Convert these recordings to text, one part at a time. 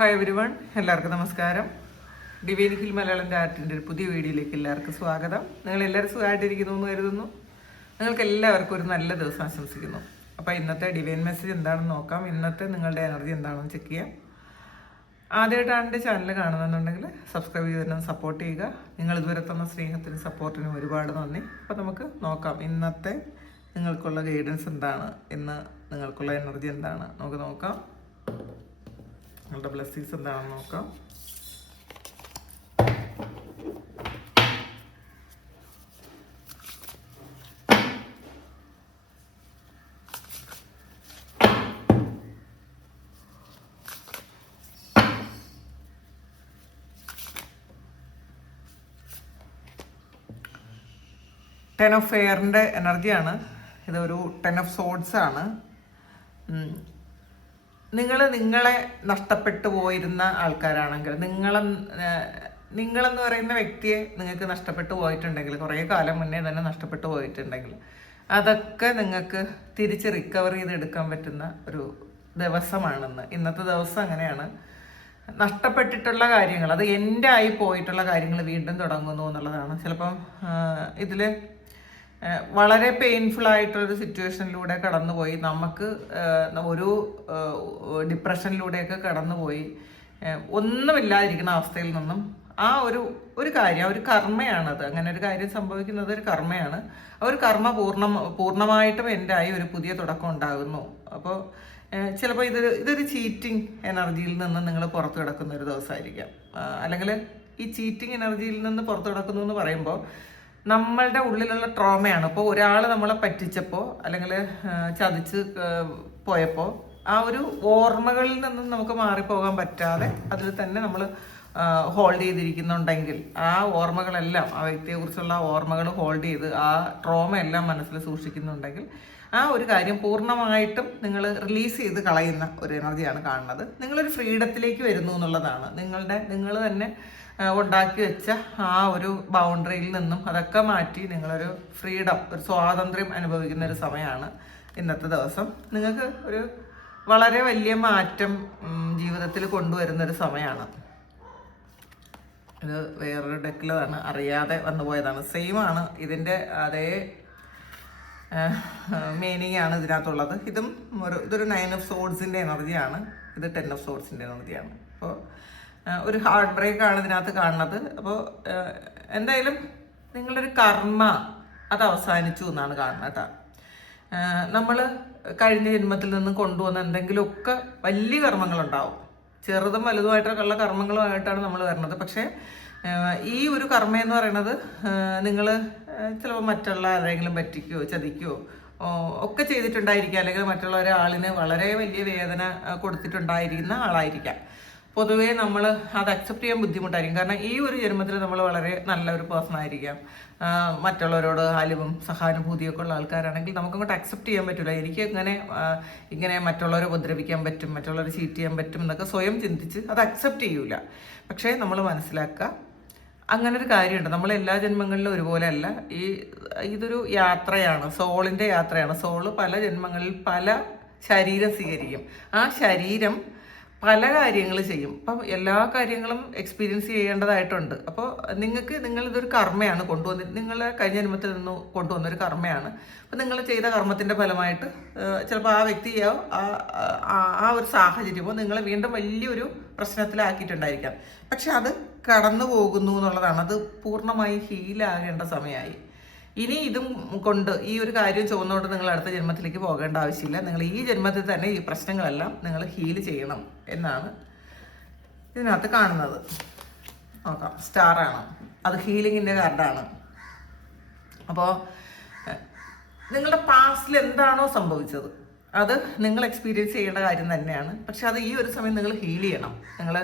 Hi everyone, എല്ലാവർക്കും നമസ്കാരം. Divine hill Malayalam ആർട്ടിൻ്റെ ഒരു പുതിയ വീഡിയോയിലേക്ക് എല്ലാവർക്കും സ്വാഗതം. നിങ്ങൾ എല്ലാവരും സുഖമായിട്ടിരിക്കുന്നു എന്ന് കരുതുന്നു. നിങ്ങൾക്ക് എല്ലാവർക്കും ഒരു നല്ല ദിവസം ആശംസിക്കുന്നു. അപ്പോൾ ഇന്നത്തെ ഡിവൈൻ മെസ്സേജ് എന്താണെന്ന് നോക്കാം. ഇന്നത്തെ നിങ്ങളുടെ എനർജി എന്താണെന്ന് ചെക്ക് ചെയ്യാം. ആദ്യമായിട്ടാണ് എൻ്റെ ചാനൽ കാണുന്നുണ്ടെങ്കിൽ സബ്സ്ക്രൈബ് ചെയ്ത് തന്നെ സപ്പോർട്ട് ചെയ്യുക. നിങ്ങൾ ഇതുവരെ തന്ന സ്നേഹത്തിനും സപ്പോർട്ടിനും ഒരുപാട് നന്ദി. അപ്പോൾ നമുക്ക് നോക്കാം ഇന്നത്തെ നിങ്ങൾക്കുള്ള ഗൈഡൻസ് എന്താണ്, ഇന്ന് നിങ്ങൾക്കുള്ള എനർജി എന്താണ് നമുക്ക് നോക്കാം. നിങ്ങളുടെ ബ്ലെസ്സിങ്സ് എന്താണെന്ന് നോക്കാം. ടെൻ ഓഫ് എയറിൻ്റെ എനർജിയാണ്. ഇതൊരു ടെൻ ഓഫ് സോഡ്സ് ആണ്. നിങ്ങളെ നഷ്ടപ്പെട്ടു പോയിരുന്ന ആൾക്കാരാണെങ്കിൽ, നിങ്ങളെന്ന് പറയുന്ന വ്യക്തിയെ നിങ്ങൾക്ക് നഷ്ടപ്പെട്ടു പോയിട്ടുണ്ടെങ്കിൽ, കുറേ കാലം മുന്നേ തന്നെ നഷ്ടപ്പെട്ടു പോയിട്ടുണ്ടെങ്കിൽ, അതൊക്കെ നിങ്ങൾക്ക് തിരിച്ച് റിക്കവർ ചെയ്തെടുക്കാൻ പറ്റുന്ന ഒരു ദിവസമാണെന്ന്. ഇന്നത്തെ ദിവസം അങ്ങനെയാണ്. നഷ്ടപ്പെട്ടിട്ടുള്ള കാര്യങ്ങൾ, അത് എൻ്റെ ആയി പോയിട്ടുള്ള കാര്യങ്ങൾ വീണ്ടും തുടങ്ങുന്നു എന്നുള്ളതാണ്. ചിലപ്പം ഇതിൽ വളരെ പെയിൻഫുൾ ആയിട്ടുള്ളൊരു സിറ്റുവേഷനിലൂടെ കടന്നുപോയി, നമുക്ക് ഒരു ഡിപ്രഷനിലൂടെയൊക്കെ കടന്നുപോയി ഒന്നുമില്ലാതിരിക്കുന്ന അവസ്ഥയിൽ നിന്നും ഒരു കാര്യം, ഒരു കർമ്മയാണത്. അങ്ങനെ ഒരു കാര്യം സംഭവിക്കുന്നത് ഒരു കർമ്മയാണ്. ആ ഒരു കർമ്മ പൂർണ്ണമായിട്ടും എൻ്റെ ആയി ഒരു പുതിയ തുടക്കം ഉണ്ടാകുന്നു. അപ്പോൾ ചിലപ്പോൾ ഇതൊരു ചീറ്റിംഗ് എനർജിയിൽ നിന്ന് നിങ്ങൾ പുറത്തു കിടക്കുന്ന ഒരു ദിവസമായിരിക്കാം. അല്ലെങ്കിൽ ഈ ചീറ്റിംഗ് എനർജിയിൽ നിന്ന് പുറത്തു കിടക്കുന്നു എന്ന് പറയുമ്പോൾ നമ്മളുടെ ഉള്ളിലുള്ള ട്രോമയാണ്. ഇപ്പോൾ ഒരാൾ നമ്മളെ പറ്റിച്ചപ്പോൾ അല്ലെങ്കിൽ ചതിച്ച് പോയപ്പോൾ ആ ഒരു ഓർമ്മകളിൽ നിന്നും നമുക്ക് മാറിപ്പോകാൻ പറ്റാതെ അതിൽ തന്നെ നമ്മൾ ഹോൾഡ് ചെയ്തിരിക്കുന്നുണ്ടെങ്കിൽ, ആ ഓർമ്മകളെല്ലാം, ആ വ്യക്തിയെക്കുറിച്ചുള്ള ഓർമ്മകൾ ഹോൾഡ് ചെയ്ത് ആ ട്രോമ എല്ലാം മനസ്സിൽ സൂക്ഷിക്കുന്നുണ്ടെങ്കിൽ ആ ഒരു കാര്യം പൂർണ്ണമായിട്ടും നിങ്ങൾ റിലീസ് ചെയ്ത് കളയുന്ന ഒരു എനർജിയാണ് കാണുന്നത്. നിങ്ങളൊരു ഫ്രീഡത്തിലേക്ക് വരുന്നു എന്നുള്ളതാണ്. നിങ്ങൾ തന്നെ ഉണ്ടാക്കി വെച്ച ആ ഒരു ബൗണ്ടറിയിൽ നിന്നും അതൊക്കെ മാറ്റി നിങ്ങളൊരു ഫ്രീഡം, ഒരു സ്വാതന്ത്ര്യം അനുഭവിക്കുന്ന ഒരു സമയമാണ് ഇന്നത്തെ ദിവസം. നിങ്ങൾക്ക് ഒരു വളരെ വലിയ മാറ്റം ജീവിതത്തിൽ കൊണ്ടുവരുന്നൊരു സമയമാണ്. ഇത് വേറൊരു ഡെക്കിലാണ്, അറിയാതെ വന്നു പോയതാണ്. സെയിം ആണ്, ഇതിൻ്റെ അതേ മീനിങ് ആണ് ഇതിനകത്തുള്ളത്. ഇതൊരു 9 ഓഫ് സോഡ്സിൻ്റെ എനർജിയാണ്, ഇത് 10 ഓഫ് സോഡ്സിൻ്റെ എനർജിയാണ്. അപ്പോൾ ഒരു ഹാർട്ട് ബ്രേക്കാണ് ഇതിനകത്ത് കാണുന്നത്. അപ്പോൾ എന്തായാലും നിങ്ങളൊരു കർമ്മ അത് അവസാനിച്ചു എന്നാണ് കാണുന്നത് കേട്ടോ. നമ്മൾ കഴിഞ്ഞ ജന്മത്തിൽ നിന്ന് കൊണ്ടുവന്ന എന്തെങ്കിലുമൊക്കെ വലിയ കർമ്മങ്ങളുണ്ടാവും. ചെറുതും വലുതുമായിട്ടുള്ള കർമ്മങ്ങളുമായിട്ടാണ് നമ്മൾ വരുന്നത്. പക്ഷേ ഈ ഒരു കർമ്മ എന്ന് പറയുന്നത് നിങ്ങൾ ചിലപ്പോൾ മറ്റുള്ള ആരെങ്കിലും പറ്റിക്കുകയോ ചതിക്കുകയോ ഒക്കെ ചെയ്തിട്ടുണ്ടായിരിക്കാം, അല്ലെങ്കിൽ മറ്റുള്ള ഒരാളിന് വളരെ വലിയ വേദന കൊടുത്തിട്ടുണ്ടായിരിക്കുന്ന ആളായിരിക്കാം. പൊതുവേ നമ്മൾ അത് അക്സെപ്റ്റ് ചെയ്യാൻ ബുദ്ധിമുട്ടായിരിക്കും. കാരണം ഈ ഒരു ജന്മത്തിൽ നമ്മൾ വളരെ നല്ലൊരു പേഴ്സൺ ആയിരിക്കാം. മറ്റുള്ളവരോട് അലിവും സഹാനുഭൂതിയൊക്കെ ഉള്ള ആൾക്കാരാണെങ്കിൽ നമുക്കങ്ങോട്ട് അക്സെപ്റ്റ് ചെയ്യാൻ പറ്റില്ല. എനിക്ക് ഇങ്ങനെ മറ്റുള്ളവരെ ഉപദ്രവിക്കാൻ പറ്റും, മറ്റുള്ളവരെ ചീറ്റ് ചെയ്യാൻ പറ്റും എന്നൊക്കെ സ്വയം ചിന്തിച്ച് അത് അക്സെപ്റ്റ് ചെയ്യൂല. പക്ഷേ നമ്മൾ മനസ്സിലാക്കുക, അങ്ങനൊരു കാര്യമുണ്ട്. നമ്മൾ എല്ലാ ജന്മങ്ങളിലും ഒരുപോലെ അല്ല. ഇതൊരു യാത്രയാണ്, സോളിൻ്റെ യാത്രയാണ്. സോള് പല ജന്മങ്ങളിൽ പല ശരീരം സ്വീകരിക്കും. ആ ശരീരം പല കാര്യങ്ങൾ ചെയ്യും. അപ്പം എല്ലാ കാര്യങ്ങളും എക്സ്പീരിയൻസ് ചെയ്യേണ്ടതായിട്ടുണ്ട്. അപ്പോൾ നിങ്ങളിതൊരു കർമ്മയാണ് നിങ്ങളെ കഴിഞ്ഞ ജന്മത്തിൽ നിന്ന് കൊണ്ടുവന്നൊരു കർമ്മയാണ്. അപ്പം നിങ്ങൾ ചെയ്ത കർമ്മത്തിൻ്റെ ഫലമായിട്ട് ചിലപ്പോൾ ആ വ്യക്തിയോ ആ ഒരു സാഹചര്യമോ നിങ്ങളെ വീണ്ടും വലിയൊരു പ്രശ്നത്തിലാക്കിയിട്ടുണ്ടായിരിക്കാം. പക്ഷെ അത് കടന്നു പോകുന്നു എന്നുള്ളതാണ്. അത് പൂർണ്ണമായി ഹീലാകേണ്ട സമയമായി. ഇനി ഇതും കൊണ്ട് ഈ ഒരു കാര്യം ചുവന്നുകൊണ്ട് നിങ്ങൾ അടുത്ത ജന്മത്തിലേക്ക് പോകേണ്ട ആവശ്യമില്ല. നിങ്ങൾ ഈ ജന്മത്തിൽ തന്നെ ഈ പ്രശ്നങ്ങളെല്ലാം നിങ്ങൾ ഹീൽ ചെയ്യണം എന്നാണ് ഇതിനകത്ത് കാണുന്നത്. നോക്കാം, സ്റ്റാറാണ്, അത് ഹീലിങ്ങിൻ്റെ കാർഡാണ്. അപ്പോൾ നിങ്ങളുടെ പാസ്റ്റിൽ എന്താണോ സംഭവിച്ചത് അത് നിങ്ങൾ എക്സ്പീരിയൻസ് ചെയ്യേണ്ട കാര്യം തന്നെയാണ്. പക്ഷെ അത് ഈ ഒരു സമയം നിങ്ങൾ ഹീൽ ചെയ്യണം. നിങ്ങൾ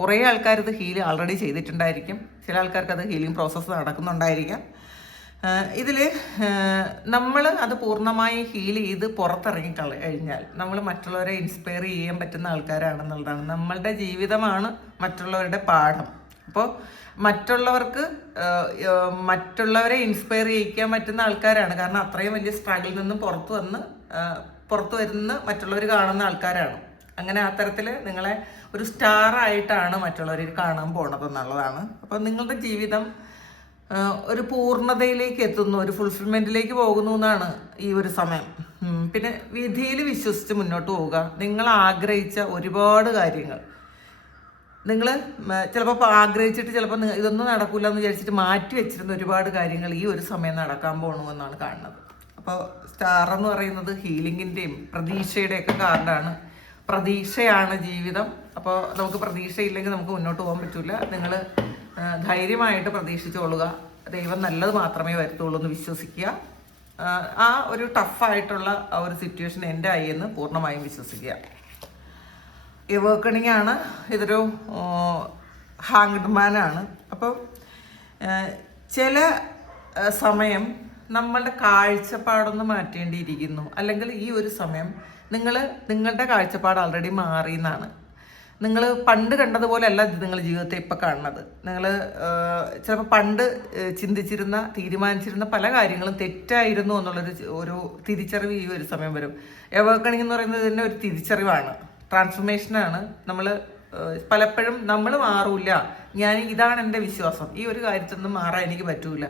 കുറേ ആൾക്കാർ ഇത് ഹീൽ ആൾറെഡി ചെയ്തിട്ടുണ്ടായിരിക്കും. ചില ആൾക്കാർക്ക് അത് ഹീലിംഗ് പ്രോസസ്സ് നടക്കുന്നുണ്ടായിരിക്കാം. ഇതിൽ നമ്മൾ അത് പൂർണ്ണമായി ഹീൽ ചെയ്ത് പുറത്തിറങ്ങി കഴിഞ്ഞാൽ നമ്മൾ മറ്റുള്ളവരെ ഇൻസ്പയർ ചെയ്യാൻ പറ്റുന്ന ആൾക്കാരാണെന്നുള്ളതാണ്. നമ്മളുടെ ജീവിതമാണ് മറ്റുള്ളവരുടെ പാഠം. അപ്പോൾ മറ്റുള്ളവരെ ഇൻസ്പയർ ചെയ്യിക്കാൻ പറ്റുന്ന ആൾക്കാരാണ്. കാരണം അത്രയും വലിയ സ്ട്രഗിളിൽ നിന്നും പുറത്തു വരുന്ന മറ്റുള്ളവർ കാണുന്ന ആൾക്കാരാണ്. അങ്ങനെ അത്തരത്തിൽ നിങ്ങളെ ഒരു സ്റ്റാർ ആയിട്ടാണ് മറ്റുള്ളവർ കാണാൻ പോണത് എന്നുള്ളതാണ്. അപ്പം നിങ്ങളുടെ ജീവിതം ഒരു പൂർണ്ണതയിലേക്ക് എത്തുന്നു, ഒരു ഫുൾഫിൽമെൻറ്റിലേക്ക് പോകുന്നു എന്നാണ് ഈ ഒരു സമയം. പിന്നെ വിധിയിൽ വിശ്വസിച്ച് മുന്നോട്ട് പോവുക. നിങ്ങൾ ആഗ്രഹിച്ച ഒരുപാട് കാര്യങ്ങൾ നിങ്ങൾ ചിലപ്പോൾ ആഗ്രഹിച്ചിട്ട് ചിലപ്പോൾ ഇതൊന്നും നടക്കില്ല എന്ന് വിചാരിച്ചിട്ട് മാറ്റി വെച്ചിരുന്ന ഒരുപാട് കാര്യങ്ങൾ ഈ ഒരു സമയം നടക്കാൻ പോകണമെന്നാണ് കാണുന്നത്. അപ്പോൾ സ്റ്റാർ എന്ന് പറയുന്നത് ഹീലിങ്ങിൻ്റെയും പ്രതീക്ഷയുടെയൊക്കെ കാർഡാണ്. പ്രതീക്ഷയാണ് ജീവിതം. അപ്പോൾ നമുക്ക് പ്രതീക്ഷയില്ലെങ്കിൽ നമുക്ക് മുന്നോട്ട് പോകാൻ പറ്റില്ല. നിങ്ങൾ ധൈര്യമായിട്ട് പ്രതീക്ഷിച്ചോളുക. ദൈവം നല്ലത് മാത്രമേ വരുത്തുള്ളൂ എന്ന് വിശ്വസിക്കുക. ആ ഒരു ടഫായിട്ടുള്ള ആ ഒരു സിറ്റുവേഷൻ എൻ്റെ ആയി എന്ന് പൂർണ്ണമായും വിശ്വസിക്കുക. എവേക്കണിങ് ആണ്. ഇതൊരു ഹാങ്ഡ് മാനാണ്. അപ്പം ചില സമയം നമ്മളുടെ കാഴ്ചപ്പാടൊന്ന് മാറ്റേണ്ടിയിരിക്കുന്നു. അല്ലെങ്കിൽ ഈ ഒരു സമയം നിങ്ങളുടെ കാഴ്ചപ്പാട് ഓൾറെഡി മാറി എന്നാണ്. നിങ്ങൾ പണ്ട് കണ്ടതുപോലെ അല്ല നിങ്ങൾ ജീവിതത്തെ ഇപ്പം കാണുന്നത്. നിങ്ങൾ ചിലപ്പോൾ പണ്ട് ചിന്തിച്ചിരുന്ന തീരുമാനിച്ചിരുന്ന പല കാര്യങ്ങളും തെറ്റായിരുന്നു ഒരു തിരിച്ചറിവ് ഈ ഒരു സമയം വരും. എവേക്കണിങ് എന്ന് പറയുന്നത് തന്നെ ഒരു തിരിച്ചറിവാണ്, ട്രാൻസ്ഫോർമേഷനാണ്. നമ്മൾ പലപ്പോഴും നമ്മൾ മാറൂല, ഇതാണ് എൻ്റെ വിശ്വാസം, ഈ ഒരു കാര്യത്തിലൊന്നും മാറാൻ എനിക്ക് പറ്റൂല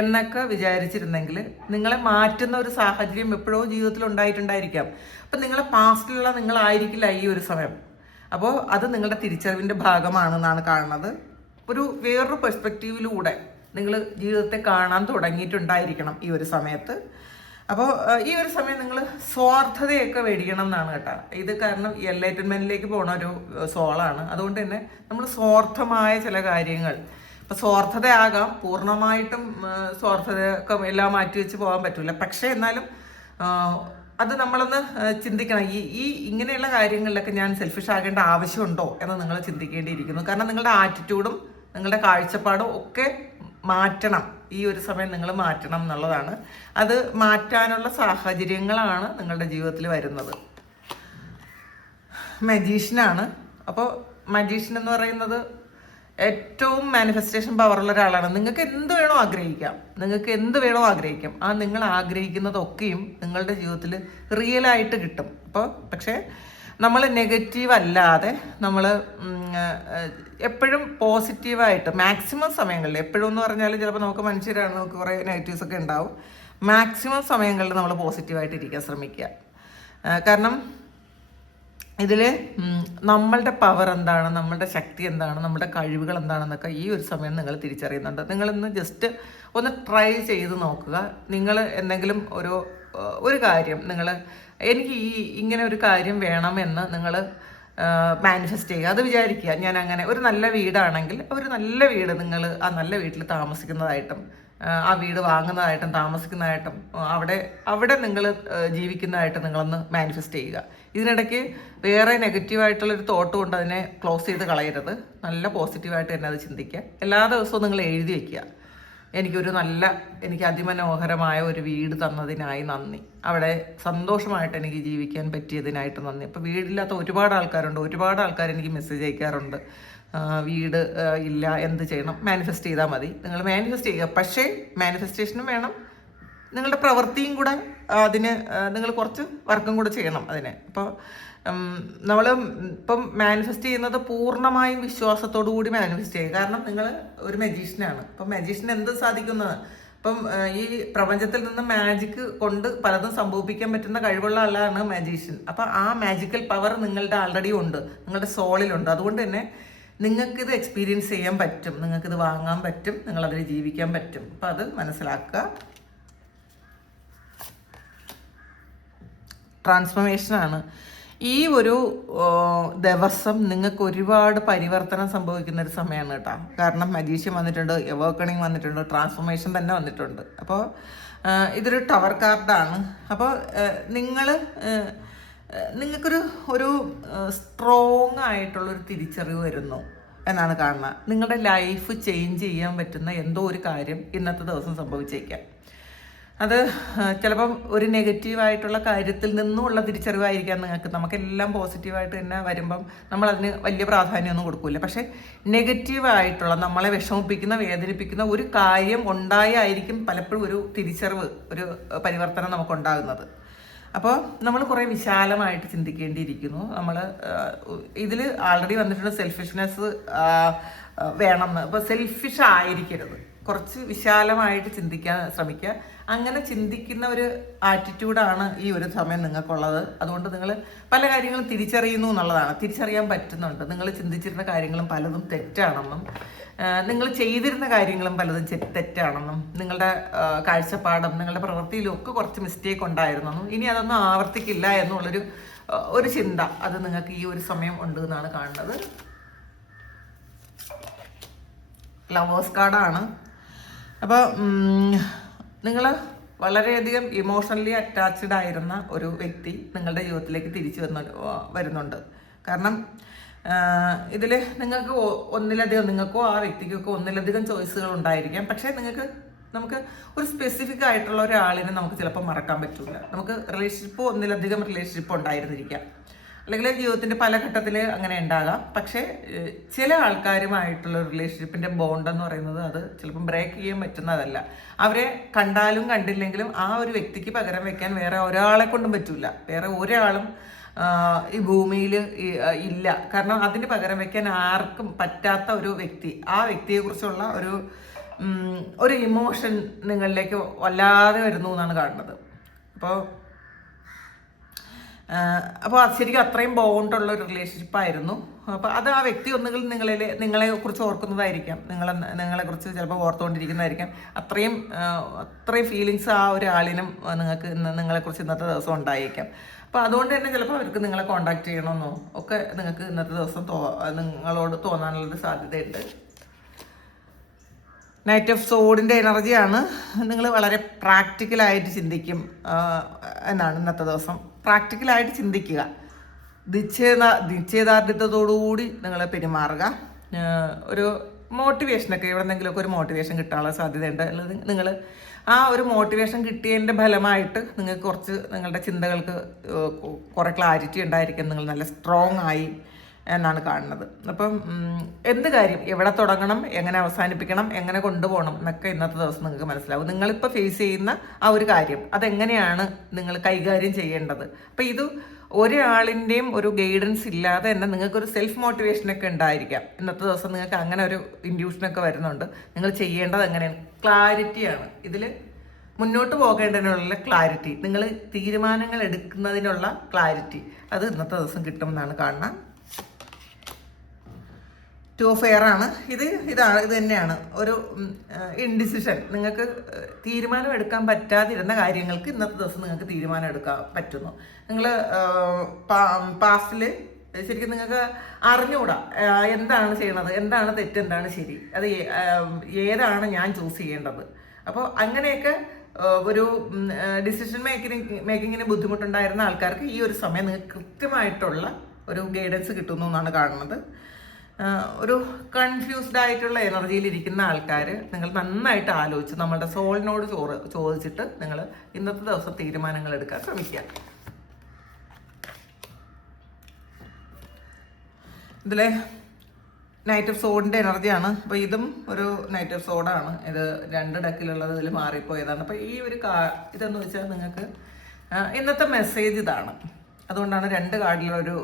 എന്നൊക്കെ വിചാരിച്ചിരുന്നെങ്കിൽ നിങ്ങളെ മാറ്റുന്ന ഒരു സാഹചര്യം എപ്പോഴോ ജീവിതത്തിൽ ഉണ്ടായിട്ടുണ്ടായിരിക്കാം. അപ്പം നിങ്ങളെ പാസ്റ്റിലുള്ള നിങ്ങളായിരിക്കില്ല ഈ ഒരു സമയം. അപ്പോൾ അത് നിങ്ങളുടെ തിരിച്ചറിവിൻ്റെ ഭാഗമാണെന്നാണ് കാണുന്നത്. വേറൊരു പെർസ്പെക്റ്റീവിലൂടെ നിങ്ങൾ ജീവിതത്തെ കാണാൻ തുടങ്ങിയിട്ടുണ്ടായിരിക്കണം ഈ ഒരു സമയത്ത്. അപ്പോൾ ഈ ഒരു സമയം നിങ്ങൾ സ്വാർത്ഥതയൊക്കെ മേടിക്കണം എന്നാണ് കേട്ടോ. ഇത് കാരണം എൻലൈറ്റൻമെൻറ്റിലേക്ക് പോണ ഒരു സോളാണ്. അതുകൊണ്ട് തന്നെ നമ്മൾ സ്വാർത്ഥമായ ചില കാര്യങ്ങൾ, ഇപ്പം സ്വാർത്ഥതയാകാം, പൂർണ്ണമായിട്ടും സ്വാർത്ഥതയൊക്കെ എല്ലാം മാറ്റി വെച്ച് പോകാൻ പറ്റില്ല. പക്ഷേ എന്നാലും അത് നമ്മളൊന്ന് ചിന്തിക്കണം. ഈ ഇങ്ങനെയുള്ള കാര്യങ്ങളിലൊക്കെ ഞാൻ സെൽഫിഷ് ആകേണ്ട ആവശ്യമുണ്ടോ എന്ന് നിങ്ങൾ ചിന്തിക്കേണ്ടിയിരിക്കുന്നു. കാരണം നിങ്ങളുടെ ആറ്റിറ്റ്യൂഡും നിങ്ങളുടെ കാഴ്ചപ്പാടും ഒക്കെ മാറ്റണം. ഈ ഒരു സമയം നിങ്ങൾ മാറ്റണം എന്നുള്ളതാണ്. അത് മാറ്റാനുള്ള സാഹചര്യങ്ങളാണ് നിങ്ങളുടെ ജീവിതത്തിൽ വരുന്നത്. മജീഷ്യനാണ്. അപ്പോൾ മജീഷ്യൻ എന്ന് പറയുന്നത് ഏറ്റവും മാനിഫെസ്റ്റേഷൻ പവറുള്ള ഒരാളാണ്. നിങ്ങൾക്ക് എന്ത് വേണോ ആഗ്രഹിക്കാം. ആ നിങ്ങൾ ആഗ്രഹിക്കുന്നതൊക്കെയും നിങ്ങളുടെ ജീവിതത്തിൽ റിയലായിട്ട് കിട്ടും. അപ്പോൾ പക്ഷേ നമ്മൾ നെഗറ്റീവ് അല്ലാതെ നമ്മൾ എപ്പോഴും പോസിറ്റീവായിട്ട് മാക്സിമം സമയങ്ങളിൽ, എപ്പോഴും എന്ന് പറഞ്ഞാൽ ചിലപ്പോൾ നമുക്ക് മനുഷ്യരാണ്, നമുക്ക് കുറേ നെഗറ്റീവ്സ് ഒക്കെ ഉണ്ടാവും. മാക്സിമം സമയങ്ങളിൽ നമ്മൾ പോസിറ്റീവായിട്ട് ഇരിക്കാൻ ശ്രമിക്കുക. കാരണം ഇതിൽ നമ്മളുടെ പവർ എന്താണ്, നമ്മളുടെ ശക്തി എന്താണ്, നമ്മുടെ കഴിവുകൾ എന്താണെന്നൊക്കെ ഈ ഒരു സമയം നിങ്ങൾ തിരിച്ചറിയുന്നുണ്ട്. നിങ്ങളിന്ന് ജസ്റ്റ് ഒന്ന് ട്രൈ ചെയ്ത് നോക്കുക. നിങ്ങൾ എന്തെങ്കിലും ഒരു കാര്യം എനിക്ക് ഇങ്ങനെ ഒരു കാര്യം വേണമെന്ന് നിങ്ങൾ മാനിഫെസ്റ്റ് ചെയ്യുക. അത് വിചാരിക്കുക, ഞാൻ അങ്ങനെ ഒരു നല്ല വീടാണെങ്കിൽ ഒരു നല്ല വീട് നിങ്ങൾ ആ നല്ല വീട്ടിൽ താമസിക്കുന്നതായിട്ടും ആ വീട് വാങ്ങുന്നതായിട്ടും താമസിക്കുന്നതായിട്ടും അവിടെ നിങ്ങൾ ജീവിക്കുന്നതായിട്ട് നിങ്ങളൊന്ന് മാനിഫെസ്റ്റ് ചെയ്യുക. ഇതിനിടയ്ക്ക് വേറെ നെഗറ്റീവായിട്ടുള്ളൊരു തോട്ട് കൊണ്ട് അതിനെ ക്ലോസ് ചെയ്ത് കളയരുത്. നല്ല പോസിറ്റീവായിട്ട് തന്നെ അത് ചിന്തിക്കുക. എല്ലാ ദിവസവും നിങ്ങൾ എഴുതി വയ്ക്കുക, എനിക്ക് അതിമനോഹരമായ ഒരു വീട് തന്നതിനായി നന്ദി, അവിടെ സന്തോഷമായിട്ട് എനിക്ക് ജീവിക്കാൻ പറ്റിയതിനായിട്ട് നന്ദി. ഇപ്പോൾ വീടില്ലാത്ത ഒരുപാട് ആൾക്കാരുണ്ട്. ഒരുപാട് ആൾക്കാർ എനിക്ക് മെസ്സേജ് അയക്കാറുണ്ട്, വീട് ഇല്ല, എന്ത് ചെയ്യണം? മാനിഫെസ്റ്റ് ചെയ്താൽ മതി. നിങ്ങൾ മാനിഫെസ്റ്റ് ചെയ്യുക. പക്ഷേ മാനിഫെസ്റ്റേഷനും വേണം, നിങ്ങളുടെ പ്രവൃത്തിയും കൂടെ അതിന് നിങ്ങൾ കുറച്ച് വർക്കും കൂടെ ചെയ്യണം അതിന്. അപ്പോൾ നമ്മൾ ഇപ്പം മാനിഫെസ്റ്റ് ചെയ്യുന്നത് പൂർണ്ണമായും വിശ്വാസത്തോടു കൂടി മാനിഫെസ്റ്റ് ചെയ്യുക. കാരണം നിങ്ങൾ ഒരു മജീഷ്യനാണ്. അപ്പം മജീഷ്യന് എന്ത് സാധിക്കുന്നത്? ഇപ്പം ഈ പ്രപഞ്ചത്തിൽ നിന്ന് മാജിക് കൊണ്ട് പലതും സംഭവിപ്പിക്കാൻ പറ്റുന്ന കഴിവുള്ള ആളാണ് മജീഷ്യൻ. അപ്പം ആ മാജിക്കൽ പവർ നിങ്ങളുടെ ആൾറെഡി ഉണ്ട്, നിങ്ങളുടെ സോളിലുണ്ട്. അതുകൊണ്ട് തന്നെ നിങ്ങൾക്കിത് എക്സ്പീരിയൻസ് ചെയ്യാൻ പറ്റും, നിങ്ങൾക്കിത് വാങ്ങാൻ പറ്റും, നിങ്ങളതിൽ ജീവിക്കാൻ പറ്റും. അപ്പം അത് മനസ്സിലാക്കുക. ട്രാൻസ്ഫോർമേഷനാണ്. ഈ ഒരു ദിവസം നിങ്ങൾക്ക് ഒരുപാട് പരിവർത്തനം സംഭവിക്കുന്ന ഒരു സമയമാണ് കേട്ടോ. കാരണം മജീഷ്യൻ വന്നിട്ടുണ്ട്, എവേക്കണിങ് വന്നിട്ടുണ്ട്, ട്രാൻസ്ഫോർമേഷൻ തന്നെ വന്നിട്ടുണ്ട്. അപ്പോൾ ഇതൊരു ടവർ കാർഡാണ്. അപ്പോൾ നിങ്ങൾക്കൊരു സ്ട്രോങ് ആയിട്ടുള്ളൊരു തിരിച്ചറിവ് വരുന്നു എന്നാണ് കാണുന്നത്. നിങ്ങളുടെ ലൈഫ് ചേഞ്ച് ചെയ്യാൻ പറ്റുന്ന എന്തോ ഒരു കാര്യം ഇന്നത്തെ ദിവസം സംഭവിച്ചേക്കാം. അത് ചിലപ്പം ഒരു നെഗറ്റീവായിട്ടുള്ള കാര്യത്തിൽ നിന്നുമുള്ള തിരിച്ചറിവായിരിക്കാം നിങ്ങൾക്ക്. നമുക്കെല്ലാം പോസിറ്റീവായിട്ട് തന്നെ വരുമ്പം നമ്മളതിന് വലിയ പ്രാധാന്യമൊന്നും കൊടുക്കില്ല. പക്ഷേ നെഗറ്റീവായിട്ടുള്ള നമ്മളെ വിഷമിപ്പിക്കുന്ന, വേദനിപ്പിക്കുന്ന ഒരു കാര്യം ഉണ്ടായായിരിക്കും പലപ്പോഴും ഒരു തിരിച്ചറിവ്, ഒരു പരിവർത്തനം നമുക്കുണ്ടാകുന്നത്. അപ്പോൾ നമ്മൾ കുറേ വിശാലമായിട്ട് ചിന്തിക്കേണ്ടിയിരിക്കുന്നു. നമ്മൾ ഇതിൽ ആൾറെഡി വന്നിട്ടുണ്ട് സെൽഫിഷ്നെസ് വേണമെന്ന്. അപ്പോൾ സെൽഫിഷ് ആയിരിക്കരുത്, കുറച്ച് വിശാലമായിട്ട് ചിന്തിക്കാൻ ശ്രമിക്കുക. അങ്ങനെ ചിന്തിക്കുന്ന ഒരു ആറ്റിറ്റ്യൂഡാണ് ഈ ഒരു സമയം നിങ്ങൾക്കുള്ളത്. അതുകൊണ്ട് നിങ്ങൾ പല കാര്യങ്ങളും തിരിച്ചറിയുന്നു എന്നുള്ളതാണ്, തിരിച്ചറിയാൻ പറ്റുന്നുണ്ട്. നിങ്ങൾ ചിന്തിച്ചിരുന്ന കാര്യങ്ങളും പലതും തെറ്റാണെന്നും നിങ്ങൾ ചെയ്തിരുന്ന കാര്യങ്ങളും പലതും തെറ്റാണെന്നും നിങ്ങളുടെ കാഴ്ചപ്പാടും നിങ്ങളുടെ പ്രവൃത്തിയിലും ഒക്കെ കുറച്ച് മിസ്റ്റേക്ക് ഉണ്ടായിരുന്നെന്നും ഇനി അതൊന്നും ആവർത്തിക്കില്ല ഒരു ചിന്ത അത് നിങ്ങൾക്ക് ഈ ഒരു സമയം ഉണ്ട് എന്നാണ് കാണുന്നത്. ലവേഴ്സ് കാർഡാണ്. അപ്പോൾ നിങ്ങൾ വളരെയധികം ഇമോഷണലി അറ്റാച്ച്ഡ് ആയിരുന്ന ഒരു വ്യക്തി നിങ്ങളുടെ ജീവിതത്തിലേക്ക് തിരിച്ചു വരുന്നുണ്ട്. കാരണം ഇതിൽ നിങ്ങൾക്കോ ആ വ്യക്തിക്കൊക്കെ ഒന്നിലധികം ചോയ്സുകൾ ഉണ്ടായിരിക്കാം. പക്ഷേ നമുക്ക് ഒരു സ്പെസിഫിക് ആയിട്ടുള്ള ഒരാളിനെ നമുക്ക് ചിലപ്പോൾ മറക്കാൻ പറ്റില്ല. നമുക്ക് ഒന്നിലധികം റിലേഷൻഷിപ്പ് ഉണ്ടായിരുന്നിരിക്കാം, അല്ലെങ്കിൽ ജീവിതത്തിൻ്റെ പല ഘട്ടത്തിൽ അങ്ങനെ ഉണ്ടാകാം. പക്ഷേ ചില ആൾക്കാരുമായിട്ടുള്ള റിലേഷൻഷിപ്പിൻ്റെ ബോണ്ട് എന്ന് പറയുന്നത് അത് ചിലപ്പം ബ്രേക്ക് ചെയ്യാൻ പറ്റുന്നതല്ല. അവരെ കണ്ടാലും കണ്ടില്ലെങ്കിലും ആ ഒരു വ്യക്തിക്ക് പകരം വെക്കാൻ വേറെ ഒരാളെ കൊണ്ടും പറ്റില്ല. വേറെ ഒരാളും ഈ ഭൂമിയിൽ ഇല്ല. കാരണം അതിന് പകരം വെക്കാൻ ആർക്കും പറ്റാത്ത ഒരു വ്യക്തി, ആ വ്യക്തിയെക്കുറിച്ചുള്ള ഒരു ഇമോഷൻ നിങ്ങളിലേക്ക് വല്ലാതെ വരുന്നു എന്നാണ് കാണുന്നത്. അപ്പോൾ അത് ശരിക്കും അത്രയും ബോണ്ടുള്ള ഒരു റിലേഷൻഷിപ്പായിരുന്നു. അപ്പോൾ അത് ആ വ്യക്തി ഒന്നുകിൽ നിങ്ങളെ കുറിച്ച് ഓർക്കുന്നതായിരിക്കാം, നിങ്ങളെക്കുറിച്ച് ചിലപ്പോൾ ഓർത്തുകൊണ്ടിരിക്കുന്നതായിരിക്കാം. അത്രയും ഫീലിങ്സ് ആ ഒരു ആളിനും നിങ്ങളെക്കുറിച്ച് ഇന്നത്തെ ദിവസം ഉണ്ടായിരിക്കാം. അപ്പോൾ അതുകൊണ്ട് തന്നെ ചിലപ്പോൾ അവർക്ക് നിങ്ങളെ കോണ്ടാക്ട് ചെയ്യണമെന്നോ ഒക്കെ നിങ്ങൾക്ക് ഇന്നത്തെ ദിവസം നിങ്ങളോട് തോന്നാനുള്ളൊരു സാധ്യതയുണ്ട്. നൈറ്റ് ഓഫ് സോഡിൻ്റെ എനർജിയാണ്. നിങ്ങൾ വളരെ പ്രാക്ടിക്കലായിട്ട് ചിന്തിക്കും എന്നാണ് ഇന്നത്തെ ദിവസം. പ്രാക്ടിക്കലായിട്ട് ചിന്തിക്കുക, നിശ്ചയദാർഢ്യത്തോടുകൂടി നിങ്ങൾ പെരുമാറുക. ഒരു മോട്ടിവേഷനൊക്കെ എവിടെന്നെങ്കിലുമൊക്കെ ഒരു മോട്ടിവേഷൻ കിട്ടാനുള്ള സാധ്യതയുണ്ട്. അല്ലെങ്കിൽ നിങ്ങൾ ആ ഒരു മോട്ടിവേഷൻ കിട്ടിയതിൻ്റെ ഫലമായിട്ട് നിങ്ങൾക്ക് കുറച്ച് നിങ്ങളുടെ ചിന്തകൾക്ക് കുറേ ക്ലാരിറ്റി ഉണ്ടായിരിക്കും. നിങ്ങൾ നല്ല സ്ട്രോങ് ആയി എന്നാണ് കാണുന്നത്. അപ്പം എന്ത് കാര്യം എവിടെ തുടങ്ങണം, എങ്ങനെ അവസാനിപ്പിക്കണം, എങ്ങനെ കൊണ്ടുപോകണം എന്നൊക്കെ ഇന്നത്തെ ദിവസം നിങ്ങൾക്ക് മനസ്സിലാവും. നിങ്ങളിപ്പോൾ ഫേസ് ചെയ്യുന്ന ആ ഒരു കാര്യം അതെങ്ങനെയാണ് നിങ്ങൾ കൈകാര്യം ചെയ്യേണ്ടത്. അപ്പോൾ ഇത് ഒരാളിൻ്റെയും ഒരു ഗൈഡൻസ് ഇല്ലാതെ തന്നെ നിങ്ങൾക്കൊരു സെൽഫ് മോട്ടിവേഷനൊക്കെ ഉണ്ടായിരിക്കാം. ഇന്നത്തെ ദിവസം നിങ്ങൾക്ക് അങ്ങനെ ഒരു ഇൻഡ്യൂഷനൊക്കെ വരുന്നുണ്ട്. നിങ്ങൾ ചെയ്യേണ്ടത് എങ്ങനെയാണ്, ക്ലാരിറ്റിയാണ് ഇതിൽ മുന്നോട്ട് പോകേണ്ടതിനുള്ള ക്ലാരിറ്റി, നിങ്ങൾ തീരുമാനങ്ങൾ എടുക്കുന്നതിനുള്ള ക്ലാരിറ്റി അത് ഇന്നത്തെ ദിവസം കിട്ടുമെന്നാണ് കാണുന്നത്. 2 of Fire ആണ്. ഇത് തന്നെയാണ് ഒരു ഇൻഡിസിഷൻ. നിങ്ങൾക്ക് തീരുമാനം എടുക്കാൻ പറ്റാതിരുന്ന കാര്യങ്ങൾക്ക് ഇന്നത്തെ ദിവസം നിങ്ങൾക്ക് തീരുമാനം എടുക്കാൻ പറ്റുന്നു. നിങ്ങൾ പാസ്റ്റിൽ ശരിക്കും നിങ്ങൾക്ക് അറിഞ്ഞുകൂടാ എന്താണ് ചെയ്യണത്, എന്താണ് തെറ്റ്, എന്താണ് ശരി, അത് ഏതാണ് ഞാൻ ചൂസ് ചെയ്യേണ്ടത്. അപ്പോൾ അങ്ങനെയൊക്കെ ഒരു ഡിസിഷൻ മേക്കിങ്ങിന് ബുദ്ധിമുട്ടുണ്ടായിരുന്ന ആൾക്കാർക്ക് ഈ ഒരു സമയം നിങ്ങൾക്ക് കൃത്യമായിട്ടുള്ള ഒരു ഗൈഡൻസ് കിട്ടുന്നു എന്നാണ് കാണുന്നത്. ഒരു കൺഫ്യൂസ്ഡ് ആയിട്ടുള്ള എനർജിയിലിരിക്കുന്ന ആൾക്കാർ നിങ്ങൾ നന്നായിട്ട് ആലോചിച്ച് നമ്മളുടെ സോളിനോട് ചോദിച്ചിട്ട് നിങ്ങൾ ഇന്നത്തെ ദിവസം തീരുമാനങ്ങൾ എടുക്കാൻ ശ്രമിക്കുക. ഇതിലെ നൈറ്റ് ഓഫ് സോഡിൻ്റെ എനർജിയാണ്. അപ്പോൾ ഇതും ഒരു നൈറ്റ് ഓഫ് സോഡാണ്. ഇത് 2 ഡെക്കിലുള്ളത് ഇതിൽ മാറിപ്പോയതാണ്. അപ്പോൾ ഈ ഒരു ഇതെന്ന് വെച്ചാൽ നിങ്ങൾക്ക് ഇന്നത്തെ മെസ്സേജ് ഇതാണ്. അതുകൊണ്ടാണ് 2 കാർഡിലൊരു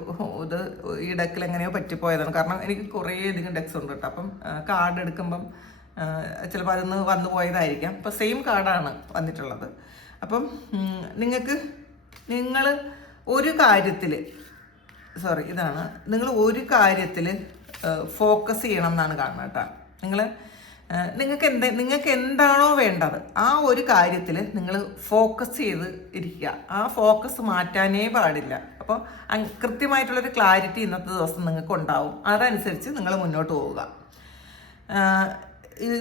ഇത് ഈ ഡെക്കിൽ എങ്ങനെയോ പറ്റിപ്പോയതാണ്. കാരണം എനിക്ക് കുറേയധികം ഡെക്സ് ഉണ്ട് കേട്ടോ. അപ്പം കാർഡ് എടുക്കുമ്പം ചിലപ്പോൾ അതൊന്ന് വന്നു പോയതായിരിക്കാം. അപ്പോൾ സെയിം കാർഡാണ് വന്നിട്ടുള്ളത്. അപ്പം നിങ്ങൾ ഒരു കാര്യത്തിൽ നിങ്ങൾ ഒരു കാര്യത്തിൽ ഫോക്കസ് ചെയ്യണം എന്നാണ് കാണുന്നത് കേട്ടോ. നിങ്ങൾക്ക് എന്താണോ വേണ്ടത് ആ ഒരു കാര്യത്തിൽ നിങ്ങൾ ഫോക്കസ് ചെയ്ത് ഇരിക്കുക. ആ ഫോക്കസ് മാറ്റാനേ പാടില്ല. അപ്പോൾ കൃത്യമായിട്ടുള്ളൊരു ക്ലാരിറ്റി ഇന്നത്തെ ദിവസം നിങ്ങൾക്ക് ഉണ്ടാവും. അതനുസരിച്ച് നിങ്ങൾ മുന്നോട്ട് പോവുക.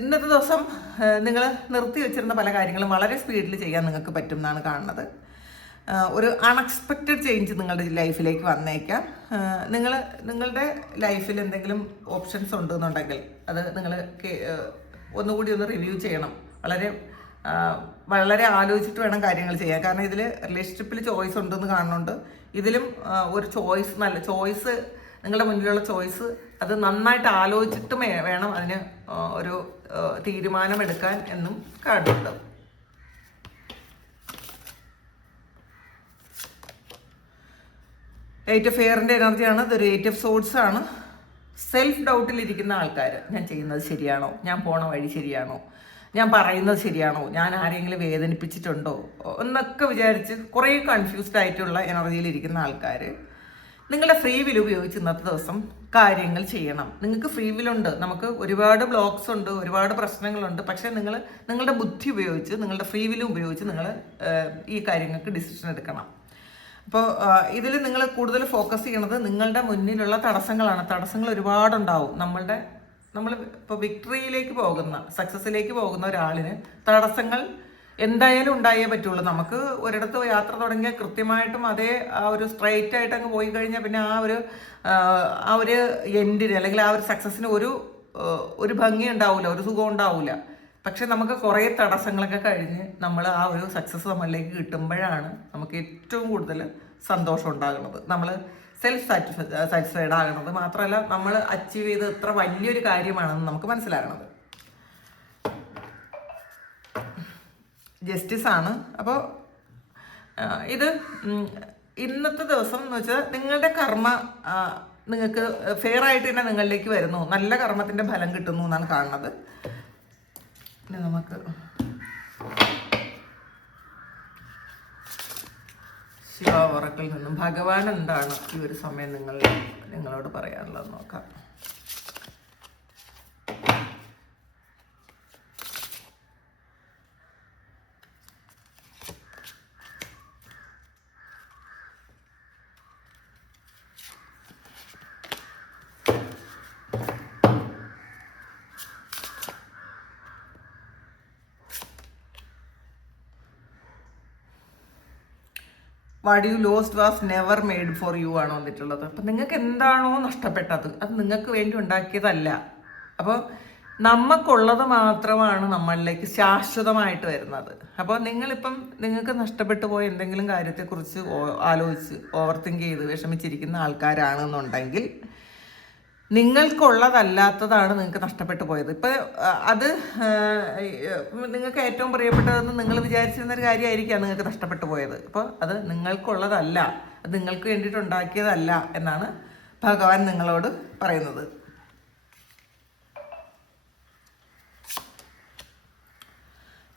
ഇന്നത്തെ ദിവസം നിങ്ങൾ നിർത്തി വെച്ചിരുന്ന പല കാര്യങ്ങളും വളരെ സ്പീഡിൽ ചെയ്യാൻ നിങ്ങൾക്ക് പറ്റും എന്നാണ് കാണുന്നത്. ഒരു അൺഎക്സ്പെക്റ്റഡ് ചേഞ്ച് നിങ്ങളുടെ ലൈഫിലേക്ക് വന്നേക്കാം. നിങ്ങളുടെ ലൈഫിൽ എന്തെങ്കിലും ഓപ്ഷൻസ് ഉണ്ടെന്നുണ്ടെങ്കിൽ അത് നിങ്ങൾ ഒന്നുകൂടി ഒന്ന് റിവ്യൂ ചെയ്യണം. വളരെ ആലോചിച്ചിട്ട് വേണം കാര്യങ്ങൾ ചെയ്യാൻ. കാരണം ഇതിൽ റിലേഷൻഷിപ്പിൽ ചോയ്സ് ഉണ്ടെന്ന് കാണുന്നുണ്ട്. ഇതിലും ഒരു നല്ല ചോയ്സ് നിങ്ങളുടെ മുന്നിലുള്ള ചോയ്സ് അത് നന്നായിട്ട് ആലോചിച്ചിട്ട് വേണം അതിന് ഒരു തീരുമാനമെടുക്കാൻ എന്നും കാണുന്നുണ്ട്. 8 ഓഫ് എയറിൻ്റെ എനർജിയാണ്. ഇതൊരു 8 ഓഫ് സോഡ്സ് ആണ്. സെൽഫ് ഡൗട്ടിലിരിക്കുന്ന ആൾക്കാർ, ഞാൻ ചെയ്യുന്നത് ശരിയാണോ, ഞാൻ പോണ വഴി ശരിയാണോ, ഞാൻ പറയുന്നത് ശരിയാണോ, ഞാൻ ആരെങ്കിലും വേദനിപ്പിച്ചിട്ടുണ്ടോ എന്നൊക്കെ വിചാരിച്ച് കുറേ കൺഫ്യൂസ്ഡ് ആയിട്ടുള്ള എനർജിയിലിരിക്കുന്ന ആൾക്കാർ നിങ്ങളുടെ ഫ്രീ വിൽ ഉപയോഗിച്ച് ഇന്നത്തെ ദിവസം കാര്യങ്ങൾ ചെയ്യണം. നിങ്ങൾക്ക് ഫ്രീ വില്ലുണ്ട്, നമുക്ക് ഒരുപാട് ബ്ലോക്സ് ഉണ്ട്, ഒരുപാട് പ്രശ്നങ്ങളുണ്ട്. പക്ഷേ നിങ്ങളുടെ ബുദ്ധി ഉപയോഗിച്ച്, നിങ്ങളുടെ ഫ്രീ വില്ല് ഉപയോഗിച്ച് നിങ്ങൾ ഈ കാര്യങ്ങൾക്ക് ഡിസിഷൻ എടുക്കണം. അപ്പോൾ ഇതിൽ നിങ്ങൾ കൂടുതൽ ഫോക്കസ് ചെയ്യണത് നിങ്ങളുടെ മുന്നിലുള്ള തടസ്സങ്ങളാണ്. തടസ്സങ്ങൾ ഒരുപാടുണ്ടാവും. നമ്മൾ ഇപ്പോൾ വിക്ടറിയിലേക്ക് പോകുന്ന, സക്സസ്സിലേക്ക് പോകുന്ന ഒരാളിന് തടസ്സങ്ങൾ എന്തായാലും ഉണ്ടായേ പറ്റുള്ളൂ. നമുക്ക് ഒരിടത്ത് യാത്ര തുടങ്ങിയാൽ കൃത്യമായിട്ടും അതേ ആ ഒരു സ്ട്രൈറ്റ് ആയിട്ട് അങ്ങ് പോയി കഴിഞ്ഞാൽ പിന്നെ ആ ഒരു എൻഡിന് അല്ലെങ്കിൽ ആ ഒരു സക്സസ്സിന് ഒരു ഭംഗി ഉണ്ടാവില്ല, ഒരു സുഖം ഉണ്ടാവില്ല. പക്ഷെ നമുക്ക് കുറേ തടസ്സങ്ങളൊക്കെ കഴിഞ്ഞ് നമ്മൾ ആ ഒരു സക്സസ് നമ്മളിലേക്ക് കിട്ടുമ്പോഴാണ് നമുക്ക് ഏറ്റവും കൂടുതൽ സന്തോഷം ഉണ്ടാകുന്നത്. നമ്മൾ സെൽഫ് സാറ്റിസ്ഫൈഡ് ആകുന്നത് മാത്രമല്ല, നമ്മൾ അച്ചീവ് ചെയ്ത് എത്ര വലിയൊരു കാര്യമാണെന്ന് നമുക്ക് മനസ്സിലാകണത്. ജസ്റ്റിസ് ആണ്. അപ്പോൾ ഇത് ഇന്നത്തെ ദിവസം എന്ന് വെച്ചാൽ നിങ്ങളുടെ കർമ്മ നിങ്ങൾക്ക് ഫെയർ ആയിട്ട് തന്നെ നിങ്ങളിലേക്ക് വരുന്നു, നല്ല കർമ്മത്തിൻ്റെ ഫലം കിട്ടുന്നു എന്നാണ് കാണുന്നത്. പിന്നെ നമുക്ക് ശിവ ഓറക്കിൽ നിന്നും ഭഗവാൻ എന്താണ് ഈ ഒരു സമയം നിങ്ങളോട് പറയാനുള്ളത് നോക്കാം. What you lost was never made for you ആണ് വന്നിട്ടുള്ളത്. അപ്പം നിങ്ങൾക്ക് എന്താണോ നഷ്ടപ്പെട്ടത് അത് നിങ്ങൾക്ക് വേണ്ടി ഉണ്ടാക്കിയതല്ല. അപ്പോൾ നമുക്കുള്ളത് മാത്രമാണ് നമ്മളിലേക്ക് ശാശ്വതമായിട്ട് വരുന്നത്. അപ്പോൾ നിങ്ങൾക്ക് നഷ്ടപ്പെട്ടു പോയ എന്തെങ്കിലും കാര്യത്തെക്കുറിച്ച് ആലോചിച്ച് ഓവർ തിങ്ക് ചെയ്ത് വിഷമിച്ചിരിക്കുന്ന ആൾക്കാരാണെന്നുണ്ടെങ്കിൽ നിങ്ങൾക്കുള്ളതല്ലാത്തതാണ് നിങ്ങൾക്ക് നഷ്ടപ്പെട്ടു പോയത്. ഇപ്പം അത് നിങ്ങൾക്ക് ഏറ്റവും പ്രിയപ്പെട്ടതെന്ന് നിങ്ങൾ വിചാരിച്ചിരുന്നൊരു കാര്യമായിരിക്കാം നിങ്ങൾക്ക് നഷ്ടപ്പെട്ടു പോയത്. അപ്പോൾ അത് നിങ്ങൾക്കുള്ളതല്ല, അത് നിങ്ങൾക്ക് വേണ്ടിയിട്ട് ഉണ്ടാക്കിയതല്ല എന്നാണ് ഭഗവാൻ നിങ്ങളോട് പറയുന്നത്.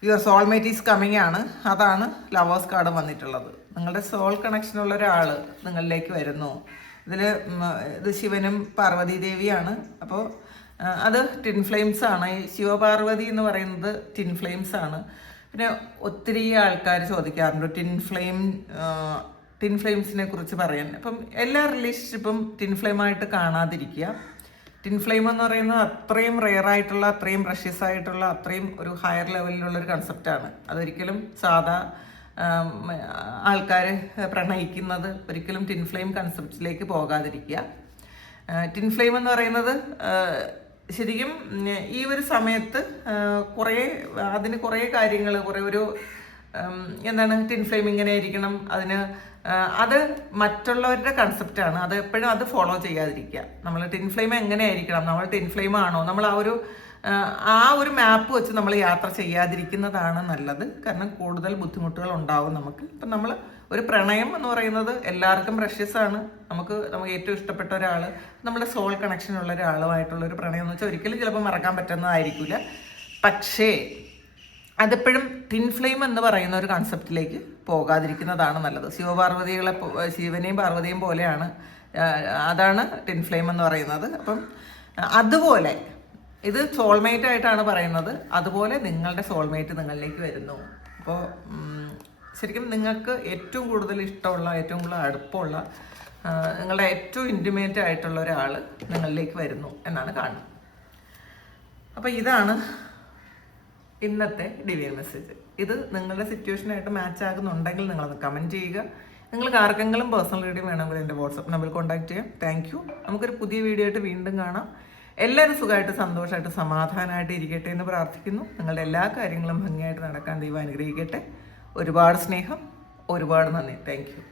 യുവർ സോൾമേറ്റ് ഈസ് കമ്മിങ് ആണ്. അതാണ് ലവേഴ്സ് കാർഡ് വന്നിട്ടുള്ളത്. നിങ്ങളുടെ സോൾ കണക്ഷനുള്ള ഒരാൾ നിങ്ങളിലേക്ക് വരുന്നു. ഇത് ശിവനും പാർവതി ദേവിയാണ്. അപ്പോൾ അത് ടിൻ ഫ്ലെയിംസ് ആണ്. ഈ ശിവപാർവതി എന്ന് പറയുന്നത് ടിൻ ഫ്ലെയിംസ് ആണ്. പിന്നെ ഒത്തിരി ആൾക്കാർ ചോദിക്കാറുണ്ട് ടിൻ ഫ്ലെയിംസിനെ കുറിച്ച് പറയാൻ. അപ്പം എല്ലാ റിലേഷൻഷിപ്പും ടിൻ ഫ്ലെയിമായിട്ട് കാണാതിരിക്കുക. ടിൻ ഫ്ലെയിം എന്ന് പറയുന്നത് അത്രയും റെയർ ആയിട്ടുള്ള, അത്രയും പ്രഷ്യസ് ആയിട്ടുള്ള, അത്രയും ഒരു ഹയർ ലെവലിലുള്ളൊരു കൺസെപ്റ്റാണ്. അതൊരിക്കലും സാധാ ആൾക്കാർ പ്രണയിക്കുന്നത് ഒരിക്കലും ടിൻ ഫ്ലെയിം കൺസെപ്റ്റിലേക്ക് പോകാതിരിക്കുക. ടിൻ ഫ്ലെയിം എന്ന് പറയുന്നത് ശരിക്കും ഈ ഒരു സമയത്ത് അതിന് കുറേ കാര്യങ്ങൾ, എന്താണ് ടിൻ ഫ്ലെയിം ഇങ്ങനെ ആയിരിക്കണം, അത് മറ്റുള്ളവരുടെ കൺസെപ്റ്റാണ്. അത് എപ്പോഴും അത് ഫോളോ ചെയ്യാതിരിക്കുക. നമ്മൾ ടിൻ ഫ്ലെയിം എങ്ങനെ ആയിരിക്കണം, നമ്മൾ ടിൻ ഫ്ലെയിം ആണോ, നമ്മൾ ആ ഒരു മാപ്പ് വെച്ച് നമ്മൾ യാത്ര ചെയ്യാതിരിക്കുന്നതാണ് നല്ലത്. കാരണം കൂടുതൽ ബുദ്ധിമുട്ടുകൾ ഉണ്ടാവും നമുക്ക്. ഇപ്പം നമ്മൾ ഒരു പ്രണയം എന്ന് പറയുന്നത് എല്ലാവർക്കും പ്രഷ്യസ് ആണ്. നമുക്ക് ഏറ്റവും ഇഷ്ടപ്പെട്ട ഒരാൾ, നമ്മുടെ സോൾ കണക്ഷൻ ഉള്ള ഒരാളുമായിട്ടുള്ളൊരു പ്രണയം എന്ന് വെച്ചാൽ ഒരിക്കലും ചിലപ്പോൾ മറക്കാൻ പറ്റുന്നതായിരിക്കില്ല. പക്ഷേ അതെപ്പോഴും ടിൻ ഫ്ലെയിം എന്ന് പറയുന്ന ഒരു കൺസെപ്റ്റിലേക്ക് പോകാതിരിക്കുന്നതാണ് നല്ലത്. ശിവനെയും പാർവതിയും പോലെയാണ്, അതാണ് ടിൻ ഫ്ലെയിം എന്ന് പറയുന്നത്. അപ്പം അതുപോലെ ഇത് സോൾമേറ്റ് ആയിട്ടാണ് പറയുന്നത്. അതുപോലെ നിങ്ങളുടെ സോൾമേറ്റ് നിങ്ങളിലേക്ക് വരുന്നു. അപ്പോൾ ശരിക്കും നിങ്ങൾക്ക് ഏറ്റവും കൂടുതൽ ഇഷ്ടമുള്ള, ഏറ്റവും കൂടുതൽ അടുപ്പമുള്ള, നിങ്ങളുടെ ഏറ്റവും ഇൻറ്റിമേറ്റ് ആയിട്ടുള്ള ഒരാൾ നിങ്ങളിലേക്ക് വരുന്നു എന്നാണ് കാണുന്നത്. അപ്പോൾ ഇതാണ് ഇന്നത്തെ ഡിവൈൻ മെസ്സേജ്. ഇത് നിങ്ങളുടെ സിറ്റുവേഷനായിട്ട് മാച്ച് ആകുന്നുണ്ടെങ്കിൽ നിങ്ങളത് കമൻറ്റ് ചെയ്യുക. നിങ്ങൾക്ക് ആർക്കെങ്കിലും പേഴ്സണൽ റീഡിംഗ് വേണമെങ്കിൽ എൻ്റെ വാട്സപ്പ് നമ്പറിൽ കോൺടാക്ട് ചെയ്യാം. Thank you. നമുക്കൊരു പുതിയ വീഡിയോ ആയിട്ട് വീണ്ടും കാണാം. എല്ലാവരും സുഖമായിട്ട്, സന്തോഷമായിട്ട്, സമാധാനമായിട്ട് ഇരിക്കട്ടെ എന്ന് പ്രാർത്ഥിക്കുന്നു. നിങ്ങളുടെ എല്ലാ കാര്യങ്ങളും ഭംഗിയായിട്ട് നടക്കാൻ ദൈവം അനുഗ്രഹിക്കട്ടെ. ഒരുപാട് സ്നേഹം, ഒരുപാട് നന്ദി. Thank you.